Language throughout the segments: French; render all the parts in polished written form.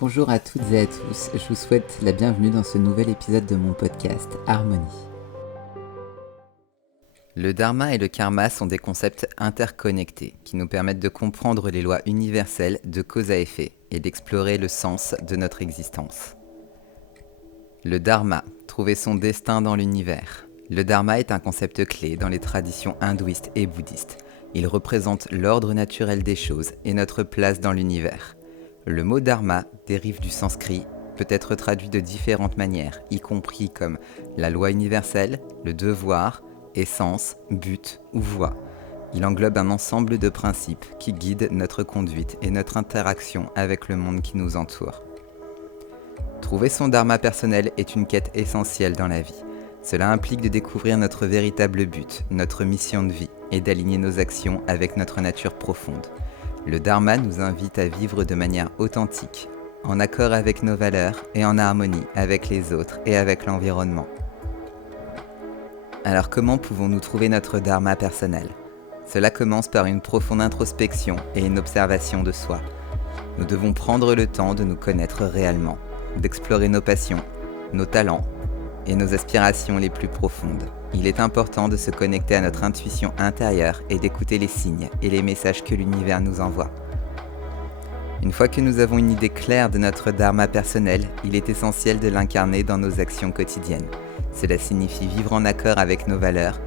Bonjour à toutes et à tous, je vous souhaite la bienvenue dans ce nouvel épisode de mon podcast Harmonie. Le dharma et le karma sont des concepts interconnectés qui nous permettent de comprendre les lois universelles de cause à effet et d'explorer le sens de notre existence. Le dharma, trouver son destin dans l'univers. Le dharma est un concept clé dans les traditions hindouistes et bouddhistes. Il représente l'ordre naturel des choses et notre place dans l'univers. Le mot dharma dérive du sanskrit, peut être traduit de différentes manières, y compris comme la loi universelle, le devoir, essence, but ou voie. Il englobe un ensemble de principes qui guident notre conduite et notre interaction avec le monde qui nous entoure. Trouver son dharma personnel est une quête essentielle dans la vie. Cela implique de découvrir notre véritable but, notre mission de vie, et d'aligner nos actions avec notre nature profonde. Le dharma nous invite à vivre de manière authentique, en accord avec nos valeurs et en harmonie avec les autres et avec l'environnement. Alors comment pouvons-nous trouver notre dharma personnel ? Cela commence par une profonde introspection et une observation de soi. Nous devons prendre le temps de nous connaître réellement, d'explorer nos passions, nos talents et nos aspirations les plus profondes. Il est important de se connecter à notre intuition intérieure et d'écouter les signes et les messages que l'univers nous envoie. Une fois que nous avons une idée claire de notre dharma personnel, il est essentiel de l'incarner dans nos actions quotidiennes. Cela signifie vivre en accord avec nos valeurs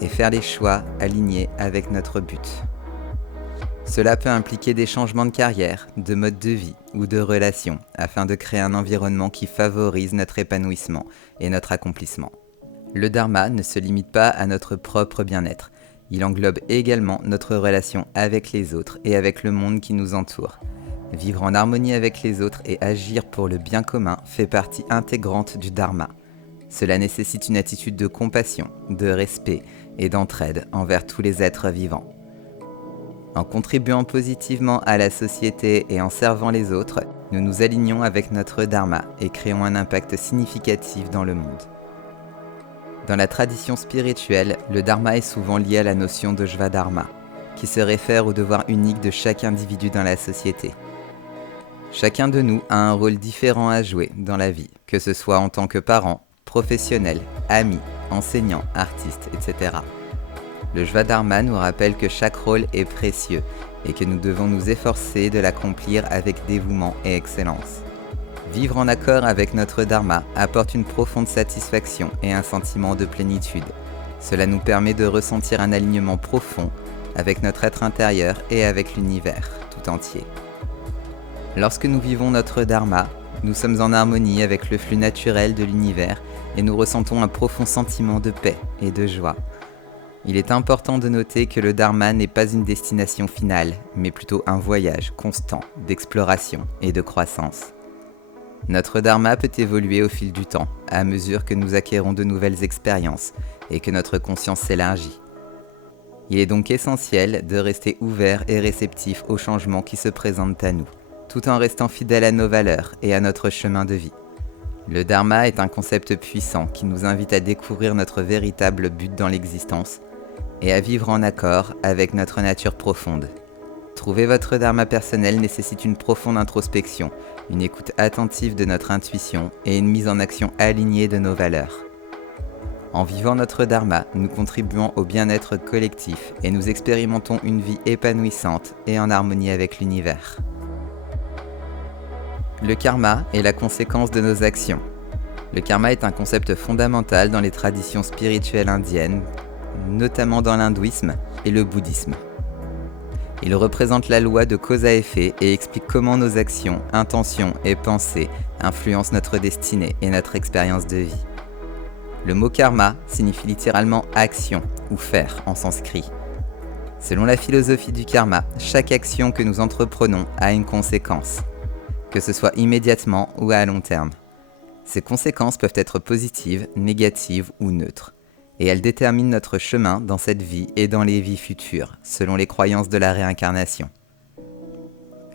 et faire les choix alignés avec notre but. Cela peut impliquer des changements de carrière, de mode de vie ou de relations afin de créer un environnement qui favorise notre épanouissement et notre accomplissement. Le dharma ne se limite pas à notre propre bien-être. Il englobe également notre relation avec les autres et avec le monde qui nous entoure. Vivre en harmonie avec les autres et agir pour le bien commun fait partie intégrante du dharma. Cela nécessite une attitude de compassion, de respect et d'entraide envers tous les êtres vivants. En contribuant positivement à la société et en servant les autres, nous nous alignons avec notre dharma et créons un impact significatif dans le monde. Dans la tradition spirituelle, le dharma est souvent lié à la notion de svadharma, qui se réfère au devoir unique de chaque individu dans la société. Chacun de nous a un rôle différent à jouer dans la vie, que ce soit en tant que parent, professionnel, ami, enseignant, artiste, etc. Le svadharma nous rappelle que chaque rôle est précieux et que nous devons nous efforcer de l'accomplir avec dévouement et excellence. Vivre en accord avec notre dharma apporte une profonde satisfaction et un sentiment de plénitude. Cela nous permet de ressentir un alignement profond avec notre être intérieur et avec l'univers tout entier. Lorsque nous vivons notre dharma, nous sommes en harmonie avec le flux naturel de l'univers et nous ressentons un profond sentiment de paix et de joie. Il est important de noter que le dharma n'est pas une destination finale, mais plutôt un voyage constant d'exploration et de croissance. Notre dharma peut évoluer au fil du temps, à mesure que nous acquérons de nouvelles expériences et que notre conscience s'élargit. Il est donc essentiel de rester ouvert et réceptif aux changements qui se présentent à nous, tout en restant fidèle à nos valeurs et à notre chemin de vie. Le dharma est un concept puissant qui nous invite à découvrir notre véritable but dans l'existence et à vivre en accord avec notre nature profonde. Trouver votre dharma personnel nécessite une profonde introspection, une écoute attentive de notre intuition et une mise en action alignée de nos valeurs. En vivant notre dharma, nous contribuons au bien-être collectif et nous expérimentons une vie épanouissante et en harmonie avec l'univers. Le karma est la conséquence de nos actions. Le karma est un concept fondamental dans les traditions spirituelles indiennes, notamment dans l'hindouisme et le bouddhisme. Il représente la loi de cause à effet et explique comment nos actions, intentions et pensées influencent notre destinée et notre expérience de vie. Le mot karma signifie littéralement action ou faire en sanskrit. Selon la philosophie du karma, chaque action que nous entreprenons a une conséquence, que ce soit immédiatement ou à long terme. Ces conséquences peuvent être positives, négatives ou neutres, et elles déterminent notre chemin dans cette vie et dans les vies futures, selon les croyances de la réincarnation.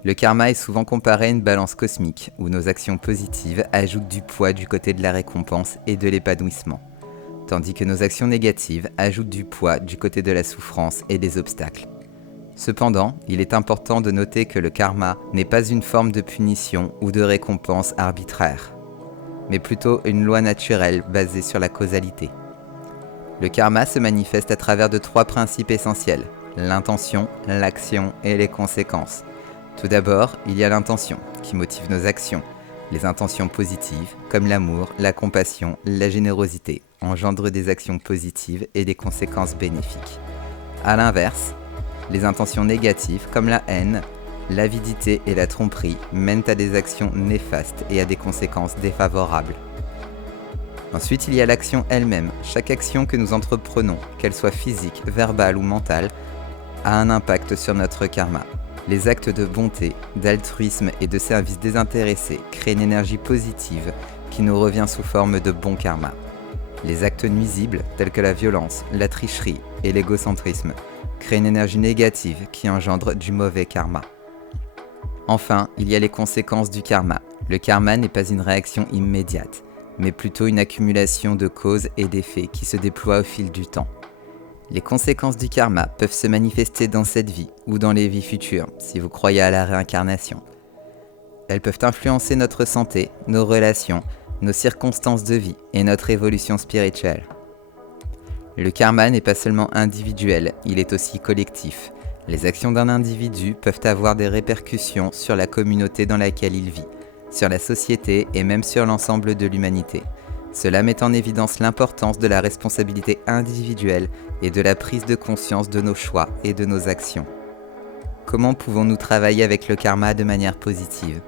Le karma est souvent comparé à une balance cosmique, où nos actions positives ajoutent du poids du côté de la récompense et de l'épanouissement, tandis que nos actions négatives ajoutent du poids du côté de la souffrance et des obstacles. Cependant, il est important de noter que le karma n'est pas une forme de punition ou de récompense arbitraire, mais plutôt une loi naturelle basée sur la causalité. Le karma se manifeste à travers de 3 principes essentiels: l'intention, l'action et les conséquences. Tout d'abord, il y a l'intention, qui motive nos actions. Les intentions positives, comme l'amour, la compassion, la générosité, engendrent des actions positives et des conséquences bénéfiques. A l'inverse, les intentions négatives, comme la haine, l'avidité et la tromperie, mènent à des actions néfastes et à des conséquences défavorables. Ensuite, il y a l'action elle-même. Chaque action que nous entreprenons, qu'elle soit physique, verbale ou mentale, a un impact sur notre karma. Les actes de bonté, d'altruisme et de service désintéressé créent une énergie positive qui nous revient sous forme de bon karma. Les actes nuisibles, tels que la violence, la tricherie et l'égocentrisme, créent une énergie négative qui engendre du mauvais karma. Enfin, il y a les conséquences du karma. Le karma n'est pas une réaction immédiate, mais plutôt une accumulation de causes et d'effets qui se déploient au fil du temps. Les conséquences du karma peuvent se manifester dans cette vie ou dans les vies futures, si vous croyez à la réincarnation. Elles peuvent influencer notre santé, nos relations, nos circonstances de vie et notre évolution spirituelle. Le karma n'est pas seulement individuel, il est aussi collectif. Les actions d'un individu peuvent avoir des répercussions sur la communauté dans laquelle il vit, sur la société et même sur l'ensemble de l'humanité. Cela met en évidence l'importance de la responsabilité individuelle et de la prise de conscience de nos choix et de nos actions. Comment pouvons-nous travailler avec le karma de manière positive ?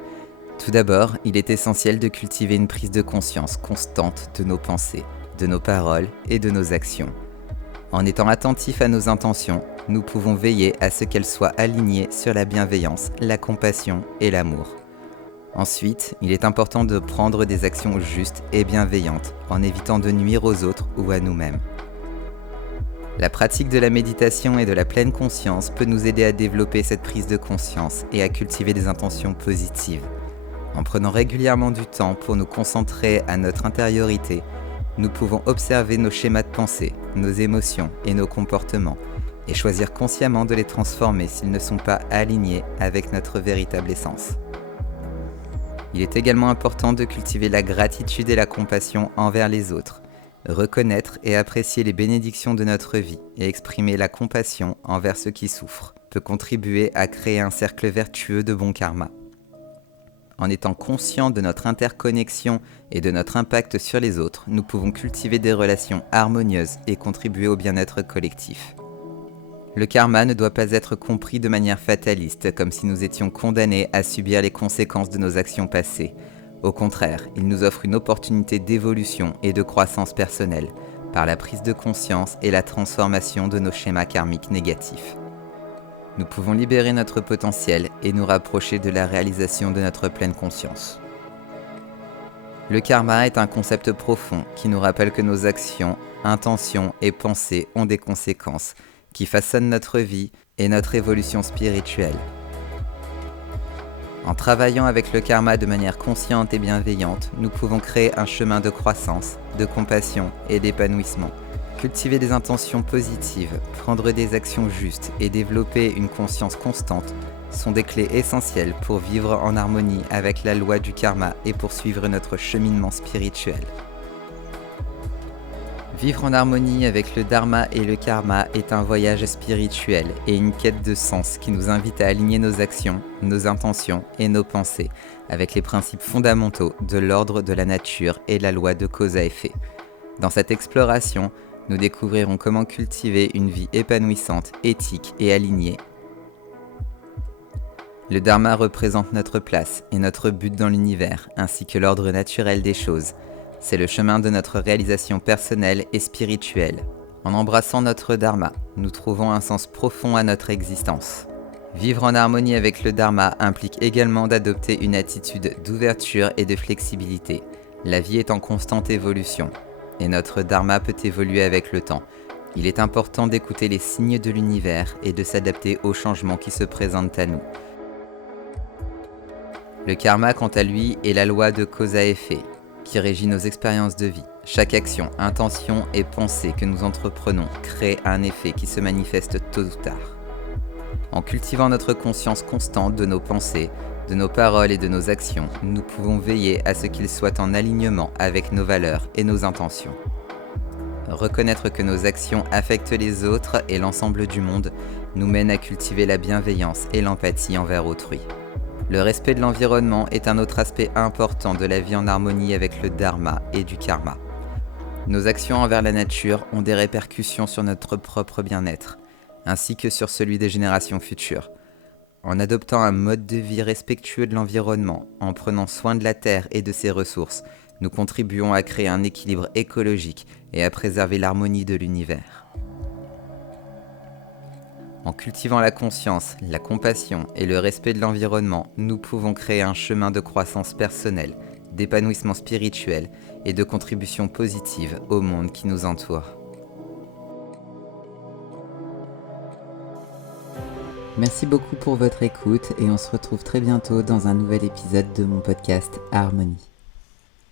Tout d'abord, il est essentiel de cultiver une prise de conscience constante de nos pensées, de nos paroles et de nos actions. En étant attentifs à nos intentions, nous pouvons veiller à ce qu'elles soient alignées sur la bienveillance, la compassion et l'amour. Ensuite, il est important de prendre des actions justes et bienveillantes en évitant de nuire aux autres ou à nous-mêmes. La pratique de la méditation et de la pleine conscience peut nous aider à développer cette prise de conscience et à cultiver des intentions positives. En prenant régulièrement du temps pour nous concentrer à notre intériorité, nous pouvons observer nos schémas de pensée, nos émotions et nos comportements et choisir consciemment de les transformer s'ils ne sont pas alignés avec notre véritable essence. Il est également important de cultiver la gratitude et la compassion envers les autres, reconnaître et apprécier les bénédictions de notre vie et exprimer la compassion envers ceux qui souffrent peut contribuer à créer un cercle vertueux de bon karma. En étant conscients de notre interconnexion et de notre impact sur les autres, nous pouvons cultiver des relations harmonieuses et contribuer au bien-être collectif. Le karma ne doit pas être compris de manière fataliste, comme si nous étions condamnés à subir les conséquences de nos actions passées. Au contraire, il nous offre une opportunité d'évolution et de croissance personnelle, par la prise de conscience et la transformation de nos schémas karmiques négatifs. Nous pouvons libérer notre potentiel et nous rapprocher de la réalisation de notre pleine conscience. Le karma est un concept profond qui nous rappelle que nos actions, intentions et pensées ont des conséquences, qui façonne notre vie et notre évolution spirituelle. En travaillant avec le karma de manière consciente et bienveillante, nous pouvons créer un chemin de croissance, de compassion et d'épanouissement. Cultiver des intentions positives, prendre des actions justes et développer une conscience constante sont des clés essentielles pour vivre en harmonie avec la loi du karma et poursuivre notre cheminement spirituel. Vivre en harmonie avec le dharma et le karma est un voyage spirituel et une quête de sens qui nous invite à aligner nos actions, nos intentions et nos pensées avec les principes fondamentaux de l'ordre de la nature et la loi de cause à effet. Dans cette exploration, nous découvrirons comment cultiver une vie épanouissante, éthique et alignée. Le dharma représente notre place et notre but dans l'univers, ainsi que l'ordre naturel des choses. C'est le chemin de notre réalisation personnelle et spirituelle. En embrassant notre dharma, nous trouvons un sens profond à notre existence. Vivre en harmonie avec le dharma implique également d'adopter une attitude d'ouverture et de flexibilité. La vie est en constante évolution, et notre dharma peut évoluer avec le temps. Il est important d'écouter les signes de l'univers et de s'adapter aux changements qui se présentent à nous. Le karma, quant à lui, est la loi de cause à effet, qui régit nos expériences de vie. Chaque action, intention et pensée que nous entreprenons crée un effet qui se manifeste tôt ou tard. En cultivant notre conscience constante de nos pensées, de nos paroles et de nos actions, nous pouvons veiller à ce qu'ils soient en alignement avec nos valeurs et nos intentions. Reconnaître que nos actions affectent les autres et l'ensemble du monde nous mène à cultiver la bienveillance et l'empathie envers autrui. Le respect de l'environnement est un autre aspect important de la vie en harmonie avec le dharma et du karma. Nos actions envers la nature ont des répercussions sur notre propre bien-être, ainsi que sur celui des générations futures. En adoptant un mode de vie respectueux de l'environnement, en prenant soin de la terre et de ses ressources, nous contribuons à créer un équilibre écologique et à préserver l'harmonie de l'univers. En cultivant la conscience, la compassion et le respect de l'environnement, nous pouvons créer un chemin de croissance personnelle, d'épanouissement spirituel et de contribution positive au monde qui nous entoure. Merci beaucoup pour votre écoute et on se retrouve très bientôt dans un nouvel épisode de mon podcast Harmonie.